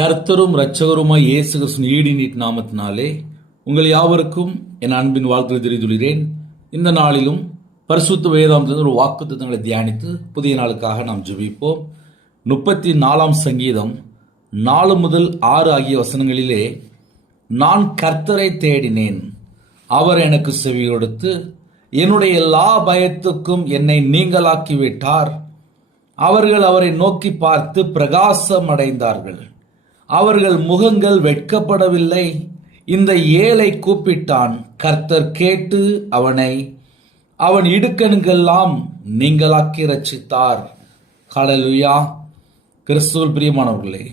கர்த்தரும் இரட்சகருமாய் இயேசு கிறிஸ்துவின் ஈடினிட் நாமத்தினாலே உங்கள் யாவருக்கும் என் அன்பின் வாழ்த்துக்களை தெரிவித்துள்ளேன். இந்த நாளிலும் பரிசுத்த வேதாந்தத்தில் ஒரு வாக்குத்தத்தங்களை தியானித்து புதிய நாளுக்காக நாம் ஜெபிப்போம். 34ஆம் சங்கீதம் 4 முதல் 6 ஆகிய வசனங்களிலே, நான் கர்த்தரை தேடினேன், அவர் எனக்கு செவி கொடுத்து என்னுடைய எல்லா பயத்துக்கும் என்னை நீங்களாக்கிவிட்டார். அவர்கள் அவரை நோக்கி பார்த்து பிரகாசம் அடைந்தார்கள், அவர்கள் முகங்கள் வெட்கப்படவில்லை. இந்த ஏழை கூப்பிட்டான், கர்த்தர் கேட்டு அவன் இடுக்கணுக்கெல்லாம் நீங்களாக்கி ரட்சித்தார். ஹல்லேலூயா. கிறிஸ்துவில் பிரியமானவர்களே,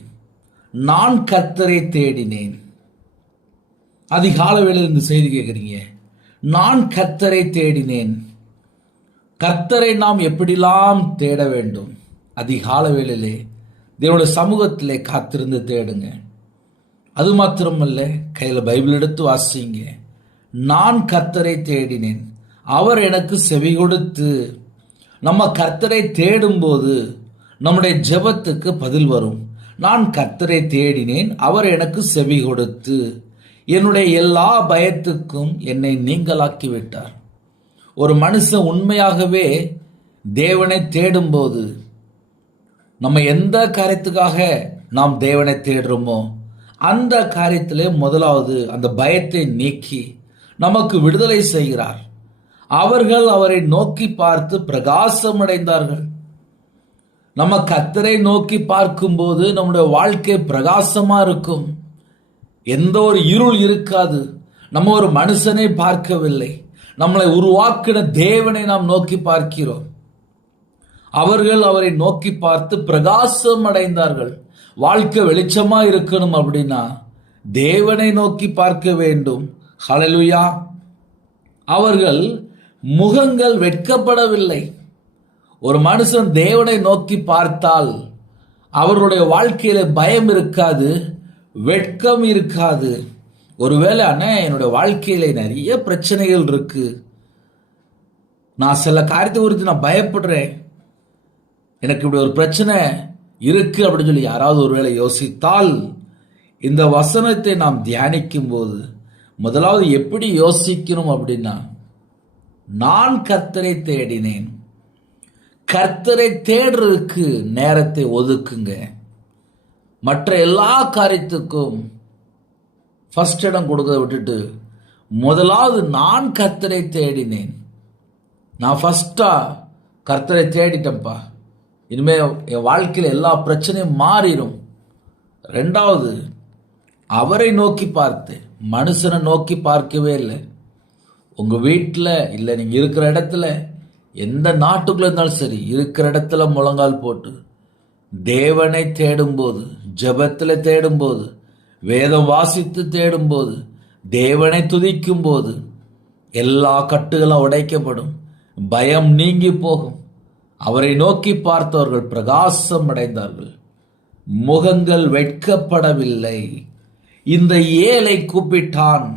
நான் கர்த்தரை தேடினேன். அதிகால வேளையில் இந்த செய்தி கேட்குறீங்க. நான் கர்த்தரை தேடினேன். கர்த்தரை நாம் எப்படிலாம் தேட வேண்டும்? அதிகால வேளையிலே தேவனுடைய சமூகத்திலே காத்திருந்து தேடுங்க. அது மாத்திரமல்ல, கையில் பைபிள் எடுத்து வாசிங்க. நான் கர்த்தரை தேடினேன், அவர் எனக்கு செவி கொடுத்து. நம்ம கர்த்தரை தேடும்போது நம்முடைய ஜெபத்துக்கு பதில் வரும். நான் கர்த்தரை தேடினேன், அவர் எனக்கு செவி கொடுத்து என்னுடைய எல்லா பயத்துக்கும் என்னை நீங்களாக்கி விட்டார். ஒரு மனுஷன் உண்மையாகவே தேவனை தேடும்போது, நம்ம எந்த காரியத்துக்காக நாம் தேவனை தேடுறோமோ அந்த காரியத்திலே முதலாவது அந்த பயத்தை நீக்கி நமக்கு விடுதலை செய்கிறார். அவர்கள் அவரை நோக்கி பார்த்து பிரகாசம் அடைந்தார்கள். நம்ம கர்த்தரை நோக்கி பார்க்கும்போது நம்முடைய வாழ்க்கை பிரகாசமா இருக்கும். எந்த ஒரு இருள் இருக்காது. நம்ம ஒரு மனுஷனை பார்க்கவில்லை, நம்மளை உருவாக்கின தேவனை நாம் நோக்கி பார்க்கிறோம். அவர்கள் அவரை நோக்கி பார்த்து பிரகாசம் அடைந்தார்கள். வாழ்க்கை வெளிச்சமா இருக்கணும் அப்படின்னா தேவனை நோக்கி பார்க்க வேண்டும். ஹல்லேலூயா. அவர்கள் முகங்கள் வெட்கப்படவில்லை. ஒரு மனுஷன் தேவனை நோக்கி பார்த்தால் அவருடைய வாழ்க்கையில பயம் இருக்காது, வெட்கம் இருக்காது. ஒருவேளை அண்ணே, என்னுடைய வாழ்க்கையில நிறைய பிரச்சனைகள் இருக்கு, நான் சில காரியத்தை குறித்து நான் பயப்படுறேன், எனக்கு இப்படி ஒரு பிரச்சனை இருக்கு அப்படின்னு சொல்லி யாராவது ஒருவேளை யோசித்தால், இந்த வசனத்தை நாம் தியானிக்கும் போது முதலாவது எப்படி யோசிக்கணும் அப்படின்னா, நான் கர்த்தரை தேடினேன். கர்த்தரை தேடுறதுக்கு நேரத்தை ஒதுக்குங்க. மற்ற எல்லா காரியத்துக்கும் ஃபர்ஸ்ட் இடம் கொடுக்க விட்டுட்டு முதலாவது நான் கர்த்தரை தேடினேன், நான் ஃபர்ஸ்டா கர்த்தரை தேடிட்டேன்ப்பா, இனிமே என் வாழ்க்கையில் எல்லா பிரச்சனையும் மாறிடும். ரெண்டாவது, அவரை நோக்கி பார்த்து, மனுஷனை நோக்கி பார்க்கவே இல்லை. உங்கள் வீட்டில் இல்லை, நீங்கள் இருக்கிற இடத்துல, எந்த நாட்டுக்குள்ள இருந்தாலும் சரி, இருக்கிற இடத்துல முழங்கால் போட்டு தேவனை தேடும்போது, ஜெபத்தில் தேடும்போது, வேதம் வாசித்து தேடும்போது, தேவனை துதிக்கும் போது எல்லா கட்டுகளும் உடைக்கப்படும், பயம் நீங்கி போகும். அவரை நோக்கி பார்த்தவர்கள் பிரகாசம் அடைந்தார்கள், முகங்கள் வெட்கப்படவில்லை. இந்த ஏழை கூப்பிட்டான்,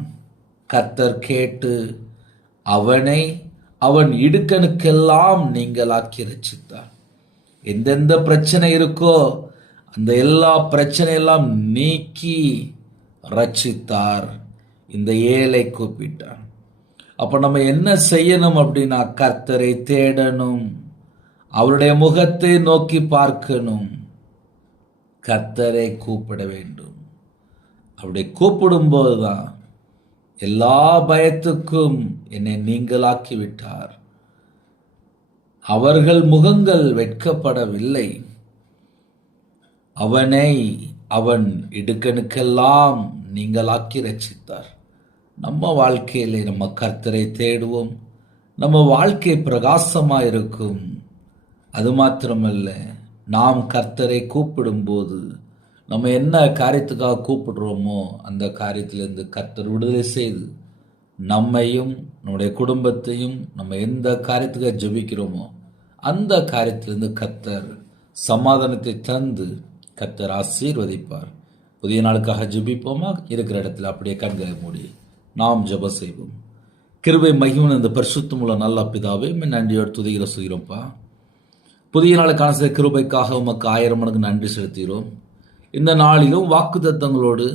கர்த்தர் கேட்டு அவன் இடுக்கணுக்கெல்லாம் நீங்களாக்கி ரட்சித்தார். எந்தெந்த பிரச்சனை இருக்கோ அந்த எல்லா பிரச்சனையெல்லாம் நீக்கி ரட்சித்தார். இந்த ஏழை கூப்பிட்டான். அப்ப நம்ம என்ன செய்யணும் அப்படின்னா, கர்த்தரை தேடணும், அவருடைய முகத்தை நோக்கி பார்க்கணும், கர்த்தரை கூப்பிட வேண்டும். அப்படி கூப்பிடும் போதுதான் எல்லா பயத்துக்கும் என்னை நீங்களாக்கி விட்டார். அவர்கள் முகங்கள் வெட்கப்படவில்லை, அவன் இடுக்கணுக்கெல்லாம் நீங்களாக்கி ரட்சித்தார். நம்ம வாழ்க்கையிலே நம்ம கர்த்தரை தேடுவோம், நம்ம வாழ்க்கை பிரகாசமா இருக்கும். அது மாத்திரமல்ல, நாம் கர்த்தரை கூப்பிடும்போது நம்ம என்ன காரியத்துக்காக கூப்பிடுறோமோ அந்த காரியத்திலிருந்து கர்த்தர் விடுதலை செய்து நம்மையும் நம்முடைய குடும்பத்தையும் நம்ம எந்த காரியத்துக்காக ஜெபிக்கிறோமோ அந்த காரியத்திலிருந்து கர்த்தர் சமாதானத்தை தந்து கர்த்தர் ஆசீர்வதிப்பார். புதிய நாளுக்காக ஜெபிப்போமா? இருக்கிற இடத்துல அப்படியே கண்களை மூடி நாம் ஜெபம் செய்வோம். கிருபை மகிமை இந்த பரிசுத்தமுள்ள நல்ல பிதாவே, நன்றியோடு துதிகிற சொல்கிறோம்ப்பா. புதிய நாளுக்கான கிருபைக்காக உமக்கு 1000 மடங்கு நன்றி செலுத்துகிறோம். இந்த நாளிலும் வாக்குத்தத்தங்களோடு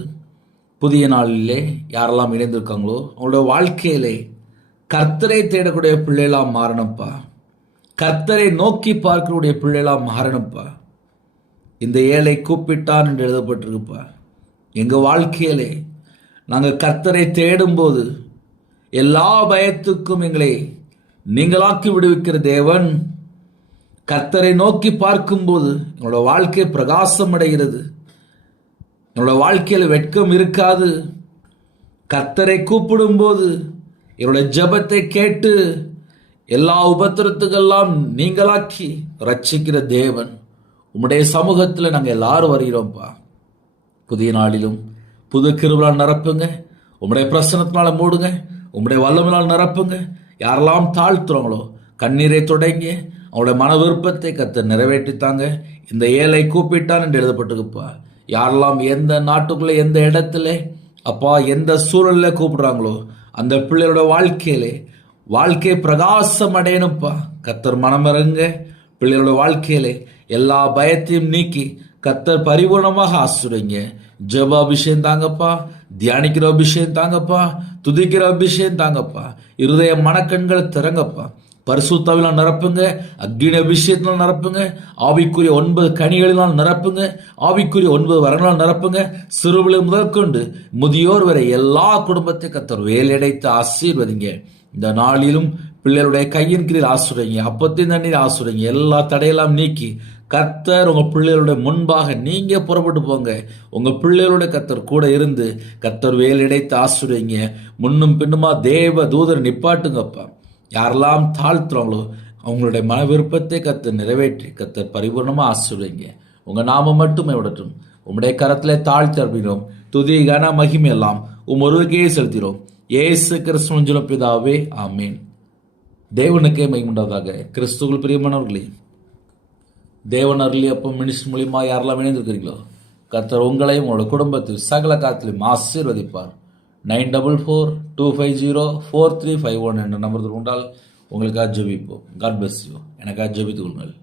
புதிய நாளிலே யாரெல்லாம் இணைந்திருக்காங்களோ அவங்களோட வாழ்க்கையிலே கர்த்தரை தேடக்கூடிய பிள்ளைகளாம் மாறணும்ப்பா. கர்த்தரை நோக்கி பார்க்கக்கூடிய பிள்ளைகளாம் மாறணும்ப்பா. இந்த ஏழை கூப்பிட்டான் என்று எழுதப்பட்டிருக்குப்பா. எங்கள் வாழ்க்கையிலே நாங்கள் கர்த்தரை தேடும்போது எல்லா பயத்துக்கும் எங்களை நீங்களாக்கி விடுவிக்கிற தேவன். கர்த்தரை நோக்கி பார்க்கும்போது எங்களோட வாழ்க்கை பிரகாசம் அடைகிறது. என்னோட வாழ்க்கையில் வெட்கம் இருக்காது. கர்த்தரை கூப்பிடும்போது என்னோட ஜெபத்தை கேட்டு எல்லா உபத்திரத்துக்கெல்லாம் நீங்களாக்கி ரட்சிக்கிற தேவன். உம்முடைய சமூகத்தில் நாங்கள் எல்லாரும் வருகிறோம்ப்பா. புதிய நாளிலும் புது கிருபையால் நிரப்புங்க. உம்முடைய பிரசனத்தினால மூடுங்க. உம்முடைய வல்லமையால் நிரப்புங்க. யாரெல்லாம் தாழ்த்துறாங்களோ கண்ணீரை தொடங்கி அவங்களுடைய மன விருப்பத்தை கர்த்தர் நிறைவேற்றித்தாங்க. இந்த ஏழை கூப்பிட்டான் என்று எழுதப்பட்டிருக்குப்பா. யாரெல்லாம் எந்த நாட்டுக்குள்ளே எந்த இடத்துல அப்பா எந்த சூழலில் கூப்பிடுறாங்களோ அந்த பிள்ளையோட வாழ்க்கை பிரகாசம் அடையணும்ப்பா. கர்த்தர் மனமிறங்க பிள்ளைகளோட வாழ்க்கையிலே எல்லா பயத்தையும் நீக்கி கர்த்தர் பரிபூர்ணமாக ஆசிரியங்க. ஜெப அபிஷேகம் தாங்கப்பா, தியானிக்கிற அபிஷேகம் தாங்கப்பா, துதிக்கிற அபிஷேகம் தாங்கப்பா. இருதய மனக்கண்களை திறங்கப்பா. பரிசுத்தாவினால் நிரப்புங்க. அக்னி அபிஷேகத்தினால் நிரப்புங்க. ஆவிக்குரிய 9 கனிகளினால் நிரப்புங்க. ஆவிக்குரிய 9 வரங்களால் நிரப்புங்க. சிறுபிள்ளை முதற்கொண்டு முதியோர் வரை எல்லா குடும்பத்தை கர்த்தர் வேலையடைத்து ஆசீர்வதிங்க. இந்த நாளிலும் பிள்ளைகளுடைய கையின் கீழ் ஆசுரைங்க, அப்பத்தின் தண்ணீர் ஆசுரைங்க. எல்லா தடையெல்லாம் நீக்கி கர்த்தர் உங்கள் பிள்ளைகளுடைய முன்பாக நீங்கள் புறப்பட்டு போங்க. உங்கள் பிள்ளைகளுடைய கர்த்தர் கூட இருந்து கர்த்தர் வேலையடைத்து ஆசுரைங்க. முன்னும் பின்னுமா தேவ தூதர் நிப்பாட்டுங்கப்பா. யாரெல்லாம் தாழ்த்துறாங்களோ அவங்களுடைய மன விருப்பத்தை கர்த்தர் நிறைவேற்றி கர்த்தர் பரிபூர்ணமாக ஆசிர்வதிங்க. உங்கள் நாமம் மட்டுமே விடட்டும். உம்முடைய கரத்தில் தாழ்த்தி அர்ப்பணிக்கிறோம். துதி கன மகிமை எல்லாம் ஒருவருக்கே செலுத்தினோம். இயேசு கிறிஸ்துவின் பிதாவே, ஆமீன். தேவனுக்கே மகிமையுண்டாவதாக. கிறிஸ்துவுக்குள் பிரியமானவர்களே, தேவன் அருளி அப்போ மினிஸ்டர் மூலியமா யாரெல்லாம் இணைந்திருக்கிறீங்களோ கர்த்தர் உங்களையும் உங்களோட குடும்பத்தில் சகல காலத்திலும் ஆசீர்வதிப்பார். 9442504351 என்ற நம்பர் கொண்டால் உங்களுக்காக ஜெபிப்போம். God bless you. எனக்காக ஜெபித்துக் கொள்ளுங்கள்.